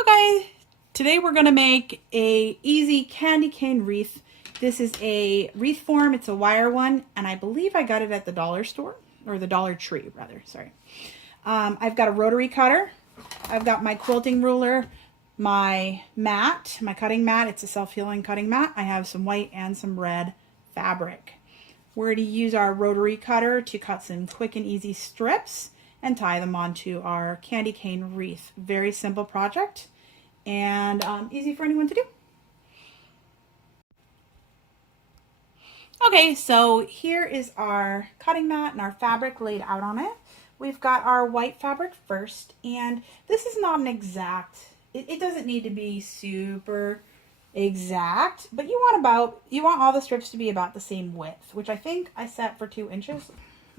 Okay, today we're going to make a easy candy cane wreath. This is a wreath form. It's a wire one, and I believe I got it at the dollar store, or the Dollar Tree, rather. Sorry. I've got a rotary cutter. I've got my quilting ruler, my mat, my cutting mat. It's a self-healing cutting mat. I have some white and some red fabric. We're going to use our rotary cutter to cut some quick and easy strips and tie them onto our candy cane wreath. Very simple project and easy for anyone to do. Okay, so here is our cutting mat and our fabric laid out on it. We've got our white fabric first, and this is not an exact, it doesn't need to be super exact, but you want all the strips to be about the same width, which I think I set for 2 inches.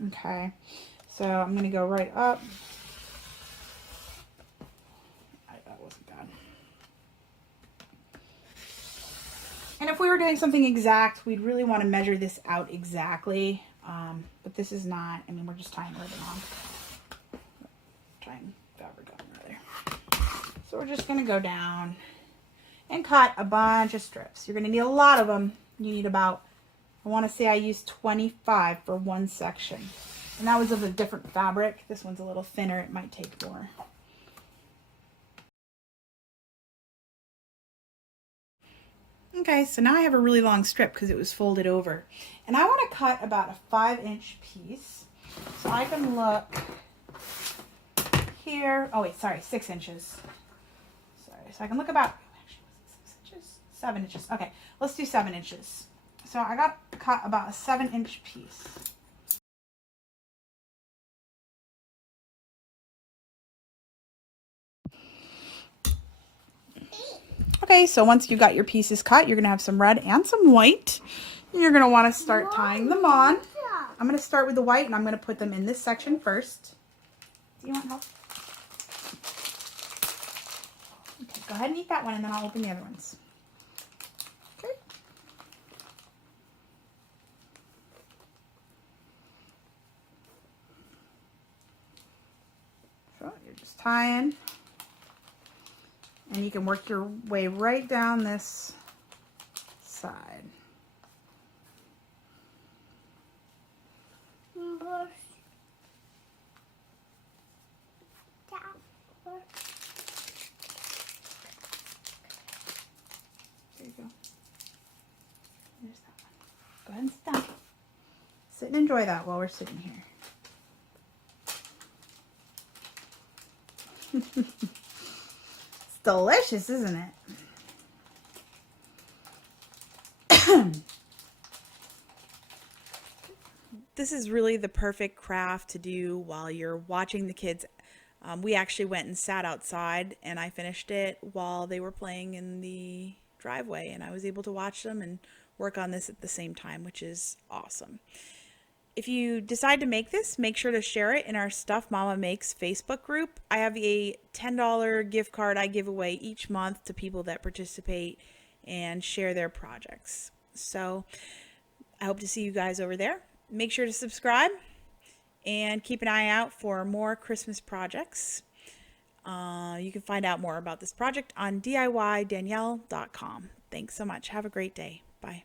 Okay, so I'm gonna go right up. That wasn't bad. And if we were doing something exact, we'd really want to measure this out exactly, but this is not. I mean, we're just tying ribbon on. Tying fabric on, rather. So we're just gonna go down and cut a bunch of strips. You're going to need a lot of them. You need about, I want to say I used 25 for one section. And that was of a different fabric. This one's a little thinner. It might take more. Okay, so now I have a really long strip because it was folded over. And I want to cut about a 5-inch piece. So I can look here. Oh wait, sorry, 6 inches. Sorry, so I can look about 7 inches. Okay, let's do 7 inches. So I got cut about a 7-inch piece. Okay, so once you got your pieces cut, you're gonna have some red and some white. And you're gonna want to start tying them on. I'm gonna start with the white, and I'm gonna put them in this section first. Do you want help? Okay, go ahead and eat that one, and then I'll open the other ones. So you're just tying, and you can work your way right down this side. There you go. There's that one. Go ahead and sit down. Sit and enjoy that while we're sitting here. It's delicious, isn't it? This is really the perfect craft to do while you're watching the kids. We actually went and sat outside, and I finished it while they were playing in the driveway, and I was able to watch them and work on this at the same time, which is awesome. If you decide to make this, make sure to share it in our Stuff Mama Makes Facebook group. I have a $10 gift card I give away each month to people that participate and share their projects. So I hope to see you guys over there. Make sure to subscribe and keep an eye out for more Christmas projects. You can find out more about this project on DIYDanielle.com. Thanks so much. Have a great day. Bye.